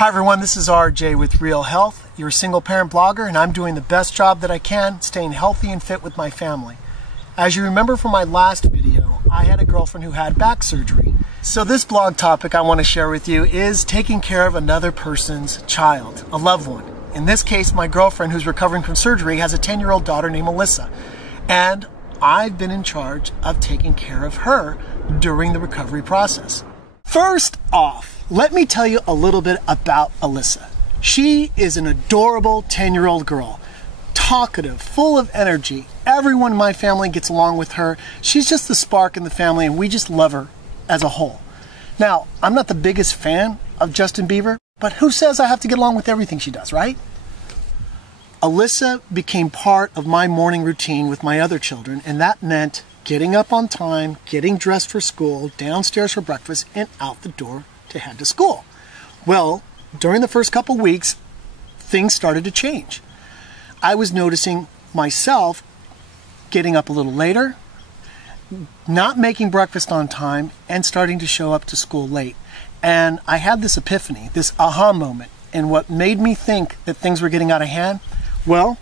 Hi everyone, this is RJ with Real Health, your single parent blogger, and I'm doing the best job that I can, staying healthy and fit with my family. As you remember from my last video, I had a girlfriend who had back surgery. So this blog topic I want to share with you is taking care of another person's child, a loved one. In this case, my girlfriend who's recovering from surgery has a 10-year-old daughter named Alyssa, and I've been in charge of taking care of her during the recovery process. First off, let me tell you a little bit about Alyssa. She is an adorable 10-year-old girl, talkative, full of energy. Everyone in my family gets along with her. She's just the spark in the family, and we just love her as a whole. Now, I'm not the biggest fan of Justin Bieber, but who says I have to get along with everything she does, right? Alyssa became part of my morning routine with my other children, and that meant getting up on time, getting dressed for school, downstairs for breakfast, and out the door to head to school. Well, during the first couple weeks, things started to change. I was noticing myself getting up a little later, not making breakfast on time, and starting to show up to school late. And I had this epiphany, this aha moment, and what made me think that things were getting out of hand, well,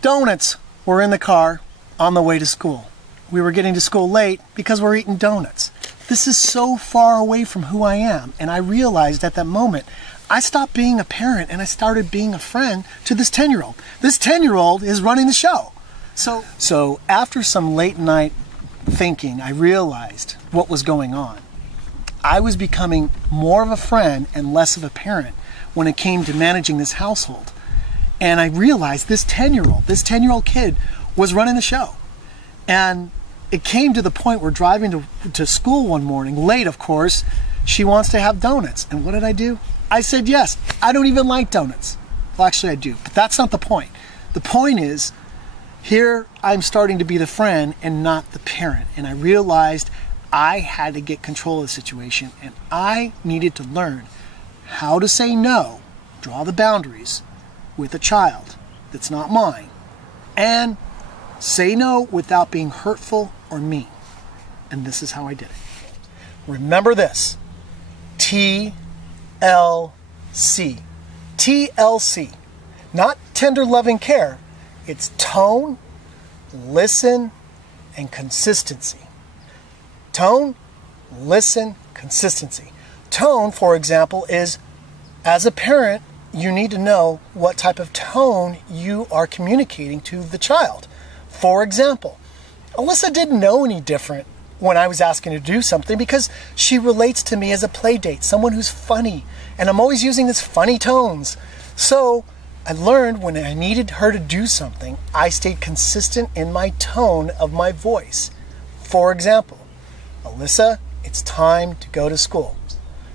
donuts were in the car on the way to school. We were getting to school late because we're eating donuts. This is so far away from who I am, and I realized at that moment, I stopped being a parent and I started being a friend to this 10-year-old. This 10-year-old is running the show. So after some late night thinking, I realized what was going on. I was becoming more of a friend and less of a parent when it came to managing this household. And I realized this 10-year-old kid was running the show. And it came to the point where driving to school one morning, late of course, she wants to have donuts. And what did I do? I said yes. I don't even like donuts. Well, actually I do, but that's not the point. The point is, here I'm starting to be the friend and not the parent. And I realized I had to get control of the situation, and I needed to learn how to say no, draw the boundaries with a child that's not mine, and say no without being hurtful or mean. And this is how I did it. Remember this, TLC. TLC. Not tender loving care. It's tone, listen, and consistency. Tone, listen, consistency. Tone, for example, is as a parent, you need to know what type of tone you are communicating to the child. For example, Alyssa didn't know any different when I was asking her to do something because she relates to me as a play date, someone who's funny, and I'm always using these funny tones. So I learned when I needed her to do something, I stayed consistent in my tone of my voice. For example, Alyssa, it's time to go to school.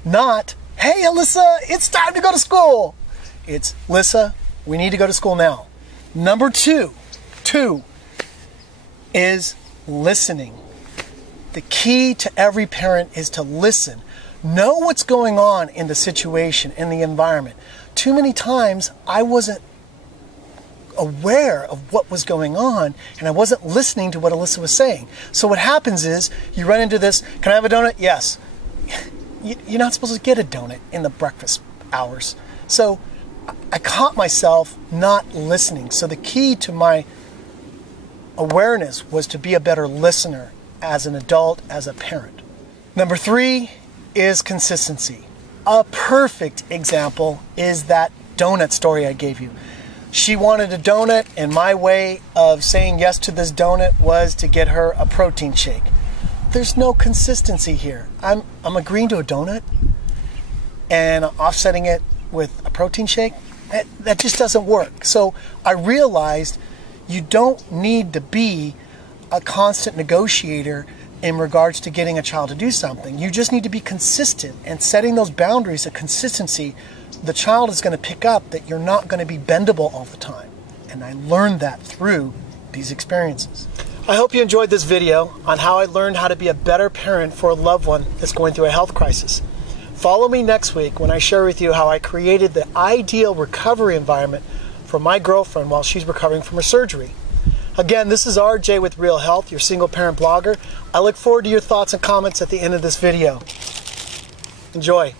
Not, hey Alyssa, it's time to go to school. It's, Alyssa, we need to go to school now. Number two is listening. The key to every parent is to listen. Know what's going on in the situation, in the environment. Too many times I wasn't aware of what was going on, and I wasn't listening to what Alyssa was saying. So what happens is, you run into this, can I have a donut? Yes. You're not supposed to get a donut in the breakfast hours. So I caught myself not listening. So the key to my awareness was to be a better listener as an adult, as a parent. Number 3 is consistency. A perfect example is that donut story I gave you. She wanted a donut, and my way of saying yes to this donut was to get her a protein shake. There's no consistency here. I'm agreeing to a donut and offsetting it with a protein shake. That just doesn't work. So I realized you don't need to be a constant negotiator in regards to getting a child to do something. You just need to be consistent, and setting those boundaries of consistency, the child is going to pick up that you're not going to be bendable all the time. And I learned that through these experiences. I hope you enjoyed this video on how I learned how to be a better parent for a loved one that's going through a health crisis. Follow me next week when I share with you how I created the ideal recovery environment for my girlfriend while she's recovering from her surgery. Again, this is RJ with Real Health, your single parent blogger. I look forward to your thoughts and comments at the end of this video. Enjoy.